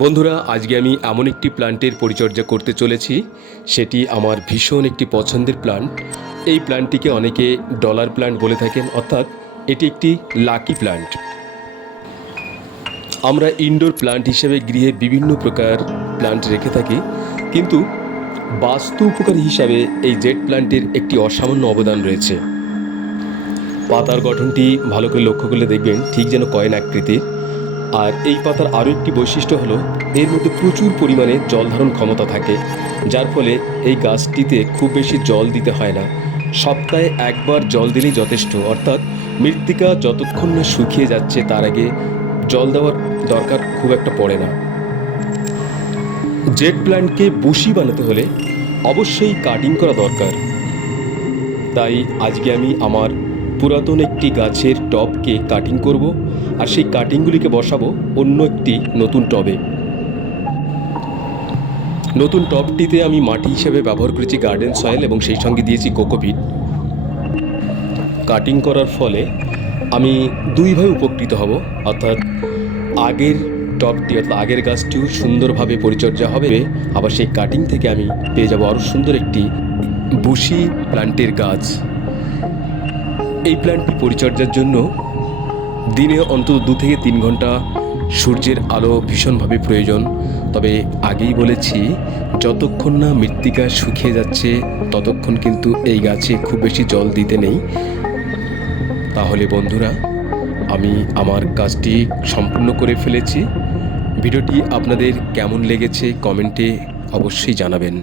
বন্ধুরা, আজকে আমি এমন একটি প্ল্যান্টের পরিচর্যা করতে চলেছি, সেটি আমার ভীষণ একটি পছন্দের প্ল্যান্ট। এই প্ল্যান্টটিকে অনেকে ডলার প্ল্যান্ট বলে থাকেন, অর্থাৎ এটি একটি লাকি প্ল্যান্ট। আমরা ইনডোর প্ল্যান্ট হিসেবে গৃহে বিভিন্ন প্রকার প্ল্যান্ট রেখে থাকি, কিন্তু বাস্তু উপকারী হিসাবে এই জেড প্ল্যান্টের একটি অসামান্য অবদান রয়েছে। পাতার গঠনটি ভালো করে লক্ষ্য করলে দেখবেন ঠিক যেন কয়েন আকৃতির। আর এই পাতার আরও একটি বৈশিষ্ট্য হলো এর মধ্যে প্রচুর পরিমাণে জল ধারণ ক্ষমতা থাকে, যার ফলে এই গাছটিতে খুব বেশি জল দিতে হয় না। সপ্তাহে একবার জল দিলেই যথেষ্ট, অর্থাৎ মৃত্তিকা যতক্ষণ না শুকিয়ে যাচ্ছে তার আগে জল দেওয়ার দরকার খুব একটা পড়ে না। জেড প্ল্যান্টকে বুশি বানাতে হলে অবশ্যই কাটিং করা দরকার। তাই আজকে আমি আমার পুরাতন একটি গাছের টবকে কাটিং করব, আর সেই কাটিংগুলিকে বসাবো অন্য একটি নতুন টবে। নতুন টবটিতে আমি মাটি হিসেবে ব্যবহার করেছি গার্ডেন সয়েল এবং সেই সঙ্গে দিয়েছি কোকোপিট। কাটিং করার ফলে আমি দুইভাবে উপকৃত হব, অর্থাৎ আগের টবটি অর্থাৎ আগের গাছটিও সুন্দরভাবে পরিচর্যা হবে, আবার সেই কাটিং থেকে আমি পেয়ে যাব আরও সুন্দর একটি বুশি প্ল্যান্টের গাছ। এই প্ল্যান্টটি পরিচর্যার জন্য দিনে অন্তত 2 থেকে 3 ঘন্টা সূর্যের আলো ভীষণভাবে প্রয়োজন। তবে আগেই বলেছি, যতক্ষণ না মৃত্তিকা শুকিয়ে যাচ্ছে ততক্ষণ কিন্তু এই গাছে খুব বেশি জল দিতে নেই। তাহলে বন্ধুরা, আমি আমার কাজটি সম্পূর্ণ করে ফেলেছি। ভিডিওটি আপনাদের কেমন লেগেছে কমেন্টে অবশ্যই জানাবেন।